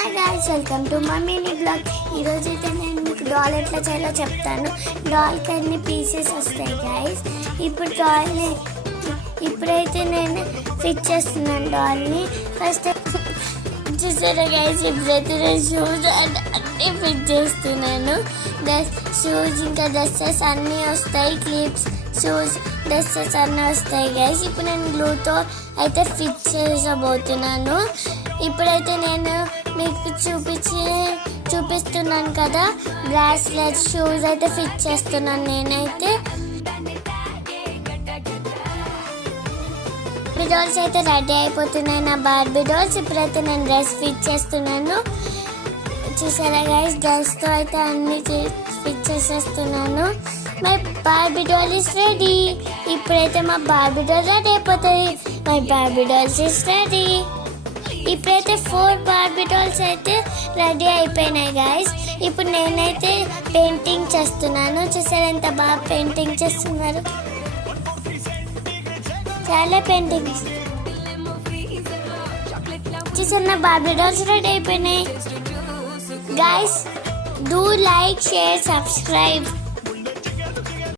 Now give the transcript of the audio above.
Hi guys, welcome to my mini blog. ఈరోజు అయితే నేను మీకు డాల్ ఎట్లా చేయాలో చెప్తాను. డాల్కి అన్ని పీసెస్ వస్తాయి గాయ్స్. ఇప్పుడైతే నేను ఫిట్ చేస్తున్నాను డాల్ని. ఫస్ట్ చూసారా గాయ్స్, ఇప్పుడైతే నేను షూస్ అన్నీ ఫిట్ చేస్తున్నాను. షూస్ ఇంకా డ్రెస్సెస్ అన్నీ వస్తాయి, క్లిప్స్, షూస్, డ్రెస్సెస్ అన్నీ వస్తాయి గాయ్స్. ఇప్పుడు నేను గ్లూతో అయితే ఫిట్ చేసబోతున్నాను. ఇప్పుడైతే నేను మీకు చూపిస్తున్నాను కదా, బ్రాస్లెట్, షూస్ అయితే ఫిట్ చేస్తున్నాను. నేనైతే డాల్స్ అయితే రెడీ అయిపోతున్నాయి, నా బార్బీ డాల్స్. ఇప్పుడైతే నేను డ్రెస్ ఫిట్ చేస్తున్నాను. చూసారా గైస్, డ్రెస్తో అయితే అన్ని ఫిట్ చేసేస్తున్నాను. My Barbie doll is ready. ఇప్పుడైతే మా బార్బీ డాల్ రెడీ అయిపోతుంది. My Barbie dolls is ready. ఇప్పుడైతే 4 బార్బీ డాల్స్ అయితే రెడీ అయిపోయినాయి గాయస్. ఇప్పుడు నేనైతే పెయింటింగ్ చేస్తున్నాను. చూసారా ఎంత బాగా పెయింటింగ్ చేస్తున్నారు, చాలా పెయింటింగ్. చూసారా నా బార్బీ డాల్స్ రెడీ అయిపోయినాయి guys. Do like, share, subscribe.